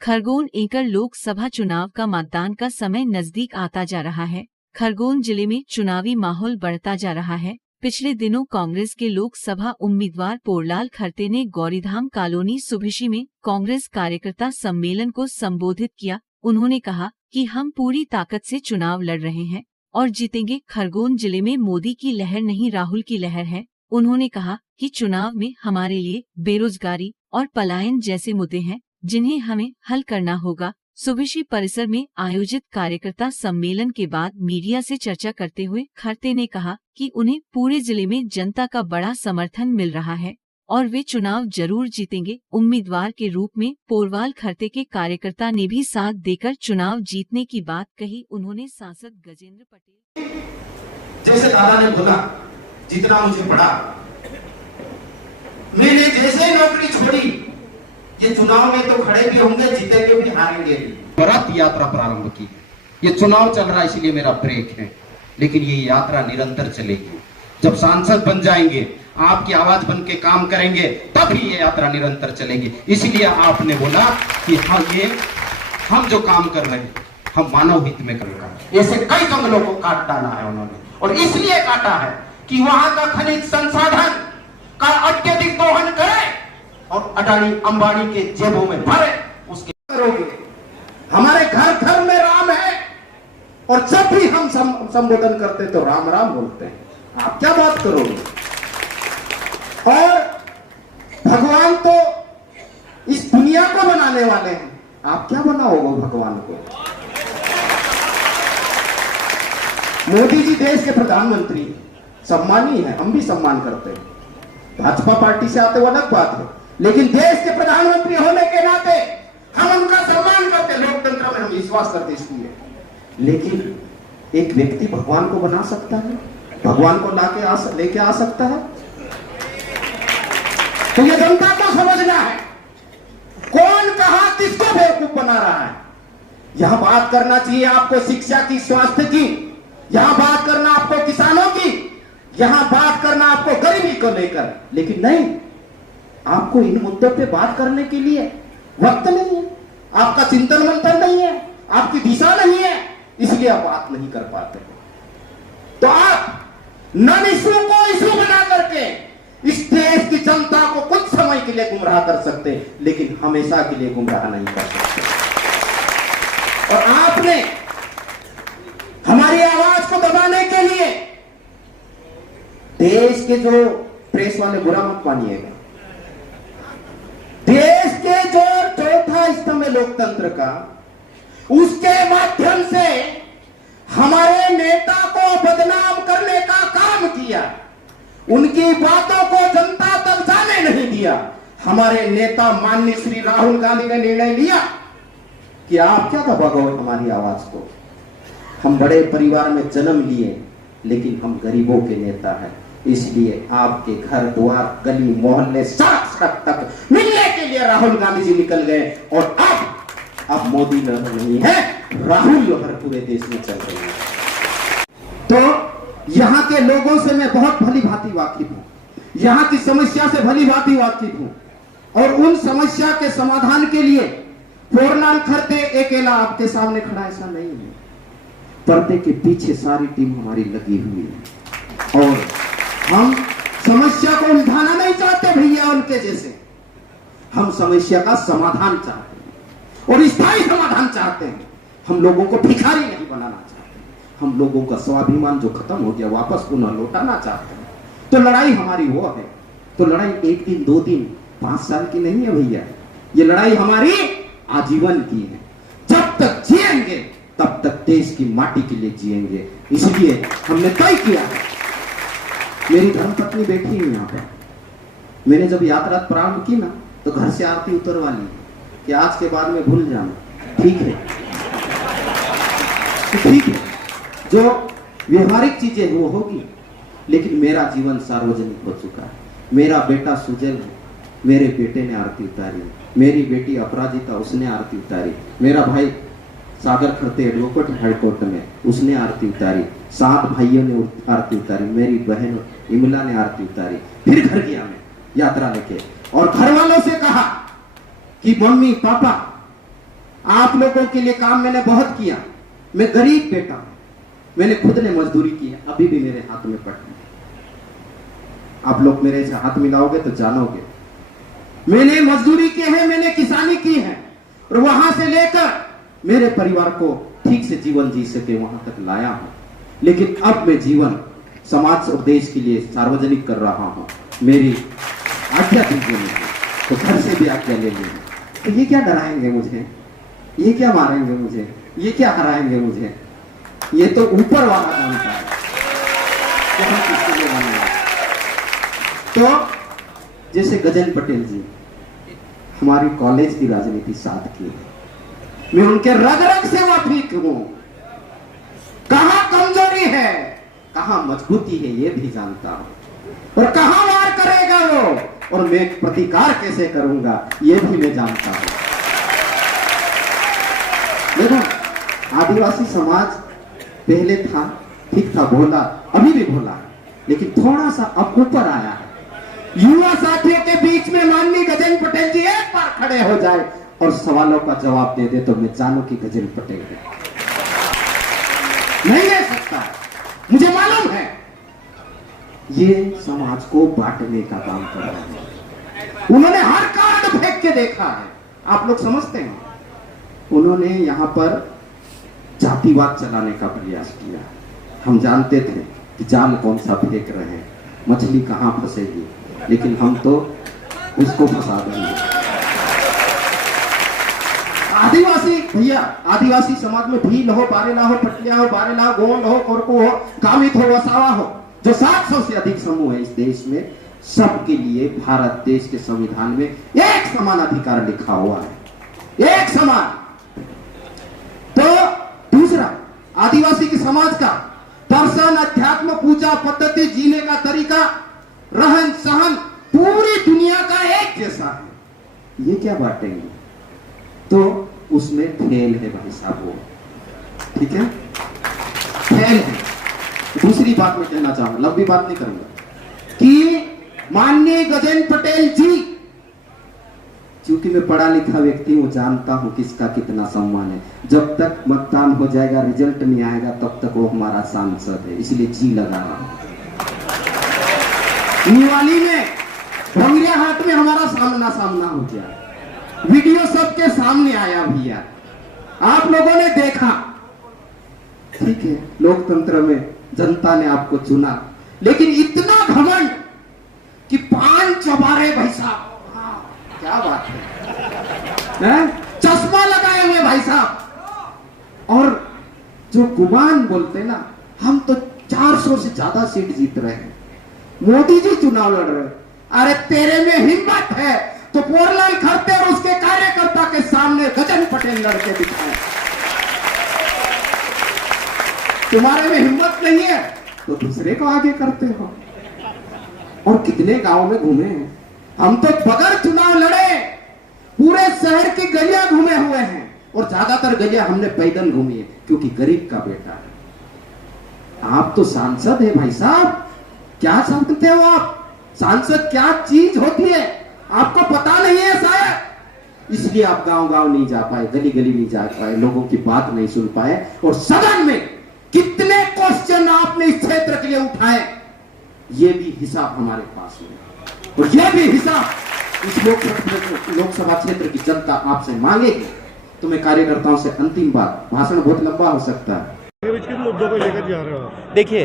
खरगोन एकड़ लोकसभा चुनाव का मतदान का समय नजदीक आता जा रहा है। खरगोन जिले में चुनावी माहौल बढ़ता जा रहा है। पिछले दिनों कांग्रेस के लोकसभा उम्मीदवार पोरलाल खरते ने गौरीधाम कॉलोनी सुभिशी में कांग्रेस कार्यकर्ता सम्मेलन को संबोधित किया। उन्होंने कहा कि हम पूरी ताकत से चुनाव लड़ रहे हैं और जीतेंगे। खरगोन जिले में मोदी की लहर नहीं, राहुल की लहर है। उन्होंने कहा कि चुनाव में हमारे लिए बेरोजगारी और पलायन जैसे मुद्दे हैं जिन्हें हमें हल करना होगा। सुभिशी परिसर में आयोजित कार्यकर्ता सम्मेलन के बाद मीडिया से चर्चा करते हुए खरते ने कहा कि उन्हें पूरे जिले में जनता का बड़ा समर्थन मिल रहा है और वे चुनाव जरूर जीतेंगे। उम्मीदवार के रूप में पोरलाल खरते के कार्यकर्ता ने भी साथ देकर चुनाव जीतने की बात कही। उन्होंने सांसद गजेंद्र पटेल जैसे दादा ने बोला, जितना मुझे पड़ा, मैंने जैसे नौकरी छोड़ी, ये चुनाव में तो खड़े भी होंगे, जीतेंगे भी, हारेंगे भी। रथ यात्रा प्रारंभ की। ये चुनाव चल रहा है इसलिए मेरा ब्रेक है, लेकिन ये यात्रा निरंतर चलेगी। जब सांसद बन जाएंगे, आपकी आवाज बन के काम करेंगे, तब ही ये यात्रा निरंतर चलेगी। इसलिए आपने बोला कि हाँ, ये हम जो काम कर रहे हैं हम मानव हित में करेंगे। ऐसे कई जंगलों को काट डाला है उन्होंने, और इसलिए काटा है कि वहां का खनिज संसाधन का अत्यधिक दोहन करे और अडानी अंबानी के जेबों में भरे। उसके करोगे, हमारे घर घर में राम है, और जब भी हम संबोधन करते तो राम राम बोलते हैं। आप क्या बात करोगे? और भगवान तो इस दुनिया को बनाने वाले हैं, आप क्या बनाओगे भगवान को? मोदी जी देश के प्रधानमंत्री सम्मानीय है, हम भी सम्मान करते हैं। भाजपा पार्टी से आते वो अलग बात है, लेकिन देश के प्रधानमंत्री होने के नाते हम उनका सम्मान करते, लोकतंत्र में हम विश्वास करते इसलिए। लेकिन एक व्यक्ति भगवान को बना सकता है, भगवान को लेके आ सकता है? तो ये जनता को समझना है, कौन कहां किसको बेवकूफ बना रहा है। यहां बात करना चाहिए आपको शिक्षा की, स्वास्थ्य की, यहां बात करना आपको किसानों की, यहां बात करना आपको गरीबी को लेकर, लेकिन नहीं, आपको इन मुद्दों पे बात करने के लिए वक्त नहीं है, आपका चिंतन मंथन नहीं है, आपकी दिशा नहीं है, इसलिए आप बात नहीं कर पाते। तो आप नन इशू को इशू बना करके इस देश की जनता को कुछ समय के लिए गुमराह कर सकते, लेकिन हमेशा के लिए गुमराह नहीं कर सकते। और आपने हमारी आवाज को दबाने के लिए देश के जो प्रेस वाले, बुरा मत मानिएगा, देश के जो चौथा स्तंभ है लोकतंत्र का, उसके माध्यम से हमारे नेता को बदनाम करने का काम किया, उनकी बातों को जनता तक जाने नहीं दिया। हमारे नेता माननीय श्री राहुल गांधी ने निर्णय लिया कि आप क्या दबाओगे हमारी आवाज को। हम बड़े परिवार में जन्म लिए, लेकिन हम गरीबों के नेता हैं, इसलिए आपके घर द्वार, गली मोहल्ले, सड़क तक मिलने के लिए राहुल गांधी जी निकल गए। और अब मोदी लहर नहीं है, राहुल लहर पूरे देश में चल रही है। तो यहाँ के लोगों से मैं बहुत भली भांति वाकिफ हूँ, यहाँ की समस्या से भली भांति वाकिफ हूँ, और उन समस्या के समाधान के लिए पोरलाल खरते अकेला आपके सामने खड़ा ऐसा नहीं है। पर्दे के पीछे सारी टीम हमारी लगी हुई है, और हम समस्या को उलझाना नहीं चाहते भैया उनके जैसे, हम समस्या का समाधान चाहते हैं और स्थायी समाधान चाहते हैं। हम लोगों को भिखारी नहीं बनाना चाहते, हम लोगों का स्वाभिमान जो खत्म हो गया वापस पुनः लौटाना चाहते हैं। तो लड़ाई हमारी वो है, तो लड़ाई 1 दिन 2 दिन 5 साल की नहीं है भैया, ये लड़ाई हमारी आजीवन की है। जब तक जिएंगे तब तक देश की माटी के लिए जिएंगे, इसलिए हमने तय किया है। मेरी धर्मपत्नी बैठी है यहाँ पर, मैंने जब यात्रा प्रारंभ की ना, तो घर से आरती उतरवा ली कि आज के बाद में भूल जाना। ठीक है, तो ठीक है, जो व्यवहारिक चीजें वो होगी, लेकिन मेरा जीवन सार्वजनिक हो चुका है। मेरा बेटा सुजल है, मेरे बेटे ने आरती उतारी, मेरी बेटी अपराजिता, उसने आरती उतारी, मेरा भाई सागर खरते एडवोकेट हाईकोर्ट में, उसने आरती उतारी, 7 भाइयों ने आरती उतारी, मेरी बहन इमला ने आरती उतारी। फिर घर गया मैं यात्रा लेके, और घर वालों से कहा कि मम्मी पापा आप लोगों के लिए काम मैंने बहुत किया। मैं गरीब बेटा हूं, मैंने खुद ने मजदूरी की है, अभी भी मेरे हाथ में पट्टी है। आप लोग मेरे से हाथ मिलाओगे तो जानोगे मैंने मजदूरी की है, मैंने किसानी की है, और वहां से लेकर मेरे परिवार को ठीक से जीवन जी सके वहां तक लाया हूं। लेकिन अब मैं जीवन समाज और देश के लिए सार्वजनिक कर रहा हूं। मेरी आज्ञा दीजिए मुझे, तो घर से भी आज्ञा ले लीजिए। तो ये क्या डराएंगे मुझे, ये क्या मारेंगे मुझे, ये क्या हराएंगे मुझे, ये तो ऊपर वाला जानता है कि हम किसके लिए बने हैं। तो जैसे गजेंद्र पटेल जी हमारी कॉलेज की राजनीति साथ की है, मैं उनके रग रग से वाकिफ हूं। कहां कमजोरी है, कहां मजबूती है, ये भी जानता हूं, और कहां वार करेगा वो, और मैं प्रतिकार कैसे करूंगा, ये भी मैं जानता हूं। देखो, आदिवासी समाज पहले था, ठीक था, भोला, अभी भी भोला है, लेकिन थोड़ा सा अब ऊपर आया है। युवा साथियों के बीच में माननीय गजेंद्र पटेल जी एक बार खड़े हो जाए और सवालों का जवाब दे दे तो मैं जानूं कि गजेंद्र पटेल नहीं ले सकता। मुझे मालूम है ये समाज को बांटने का काम कर रहे हैं। उन्होंने हर कार्ड फेंक के देखा है, आप लोग समझते हैं। उन्होंने यहां पर जातिवाद चलाने का प्रयास किया। हम जानते थे कि जाल कौन सा फेंक रहे हैं, मछली कहां फंसेगी, लेकिन हम तो उसको फंसा देंगे। आदिवासी भैया, आदिवासी समाज में भील हो, बारेला हो, पटिया हो, बारेला हो, गोंड हो, कोरकू हो, कामित हो, वसावा हो, जो 700 से अधिक समूह है इस देश में, सबके लिए भारत देश के संविधान में एक समान अधिकार लिखा हुआ है, एक समान। तो दूसरा, आदिवासी के समाज का दर्शन, अध्यात्म, पूजा पद्धति, जीने का तरीका, रहन सहन पूरी दुनिया का एक जैसा है। ये क्या बांटेंगे, तो उसमें फेल है भाई साहब वो, ठीक है, फेल है। दूसरी बात मैं कहना चाहूंगा, लंबी बात नहीं करूंगा, कि माननीय गजेंद्र पटेल जी, क्योंकि मैं पढ़ा लिखा व्यक्ति हूं, जानता हूं किसका कितना सम्मान है। जब तक मतदान हो जाएगा, रिजल्ट नहीं आएगा, तब तक वो हमारा सांसद है, इसलिए जी लगा रहा हूं। निवाली में, भंगिया हाट में हमारा सामना हो गया, वीडियो सबके सामने आया भैया, आप लोगों ने देखा, ठीक है, लोकतंत्र में जनता ने आपको चुना, लेकिन इतना घमंड कि पान चबा रहे भाई साहब, क्या बात है? चश्मा लगाए हुए भाई साहब, और जो गुमान बोलते ना, हम तो 400 से ज्यादा सीट जीत रहे हैं, मोदी जी चुनाव लड़ रहे हैं। अरे तेरे में हिम्मत है तो पोरलाल खरते और उसके कार्यकर्ता के सामने गजेंद्र पटेल लड़के दिखाए। तुम्हारे में हिम्मत नहीं है तो दूसरे को आगे करते हो। और कितने गांव में घूमे हैं हम, तो बगैर चुनाव लड़े पूरे शहर की गलियां घूमे हुए हैं, और ज्यादातर गलियां हमने पैदल घूमी है, क्योंकि गरीब का बेटा है। आप तो सांसद है भाई साहब, क्या समझते हो आप? सांसद क्या चीज होती है आपको पता नहीं है शायद, इसलिए आप गांव गांव नहीं जा पाए, गली गली नहीं जा पाए, लोगों की बात नहीं सुन पाए। और सदन में कितने क्वेश्चन आपने इस क्षेत्र के लिए उठाए, ये भी हिसाब हमारे पास है, और ये भी हिसाब इस लोकसभा क्षेत्र की जनता आपसे मांगेगी। तो मैं कार्यकर्ताओं से अंतिम बात, भाषण बहुत लंबा हो सकता है, किन मुद्दों को लेकर जा रहे हो? देखिए,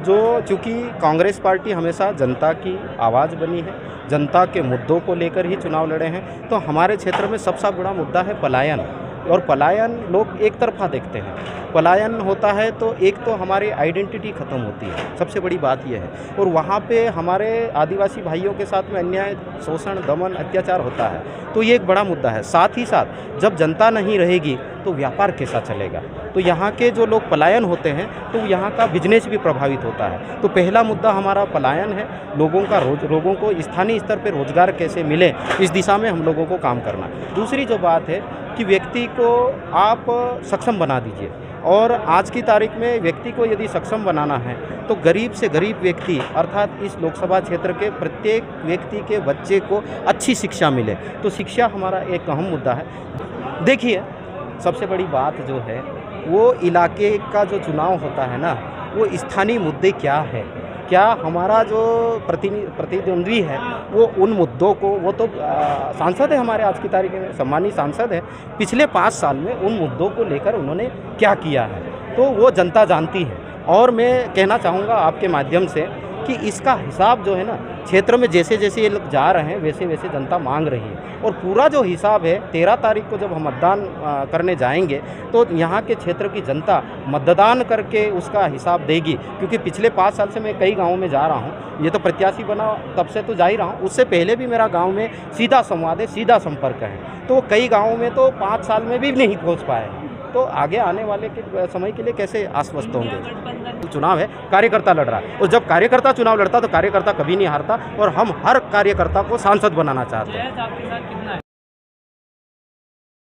जो चूँकि कांग्रेस पार्टी हमेशा जनता की आवाज़ बनी है, जनता के मुद्दों को लेकर ही चुनाव लड़े हैं, तो हमारे क्षेत्र में सबसे बड़ा मुद्दा है पलायन। और पलायन लोग एक तरफा देखते हैं, पलायन होता है तो एक तो हमारी आइडेंटिटी ख़त्म होती है, सबसे बड़ी बात यह है। और वहाँ पे हमारे आदिवासी भाइयों के साथ में अन्याय, शोषण, दमन, अत्याचार होता है, तो ये एक बड़ा मुद्दा है। साथ ही साथ जब जनता नहीं रहेगी तो व्यापार कैसा चलेगा, तो यहाँ के जो लोग पलायन होते हैं तो यहाँ का बिजनेस भी प्रभावित होता है। तो पहला मुद्दा हमारा पलायन है, लोगों को स्थानीय स्तर पर रोजगार कैसे मिले, इस दिशा में हम लोगों को काम करना। दूसरी जो बात है कि व्यक्ति को आप सक्षम बना दीजिए, और आज की तारीख में व्यक्ति को यदि सक्षम बनाना है तो गरीब से गरीब व्यक्ति, अर्थात इस लोकसभा क्षेत्र के प्रत्येक व्यक्ति के बच्चे को अच्छी शिक्षा मिले, तो शिक्षा हमारा एक अहम मुद्दा है। देखिए, सबसे बड़ी बात जो है वो इलाके का जो चुनाव होता है ना, वो स्थानीय मुद्दे क्या है, क्या हमारा जो प्रतिद्वंद्वी है वो उन मुद्दों को, वो तो सांसद है हमारे आज की तारीख में, सम्मानित सांसद है, पिछले 5 साल में उन मुद्दों को लेकर उन्होंने क्या किया है तो वो जनता जानती है। और मैं कहना चाहूँगा आपके माध्यम से कि इसका हिसाब जो है ना, क्षेत्र में जैसे जैसे ये लोग जा रहे हैं वैसे वैसे जनता मांग रही है, और पूरा जो हिसाब है 13 तारीख को जब हम मतदान करने जाएंगे तो यहाँ के क्षेत्र की जनता मतदान करके उसका हिसाब देगी। क्योंकि पिछले 5 साल से मैं कई गाँवों में जा रहा हूँ, ये तो प्रत्याशी बना तब से तो जा ही रहा हूँ, उससे पहले भी मेरा गाँव में सीधा संवाद है, सीधा संपर्क है, तो कई गाँवों में तो 5 साल में भी नहीं पहुँच पाए, तो आगे आने वाले के समय के लिए कैसे आश्वस्त होंगे। चुनाव है, कार्यकर्ता लड़ रहा है, और जब कार्यकर्ता चुनाव लड़ता तो कार्यकर्ता कभी नहीं हारता, और हम हर कार्यकर्ता को सांसद बनाना चाहते हैं।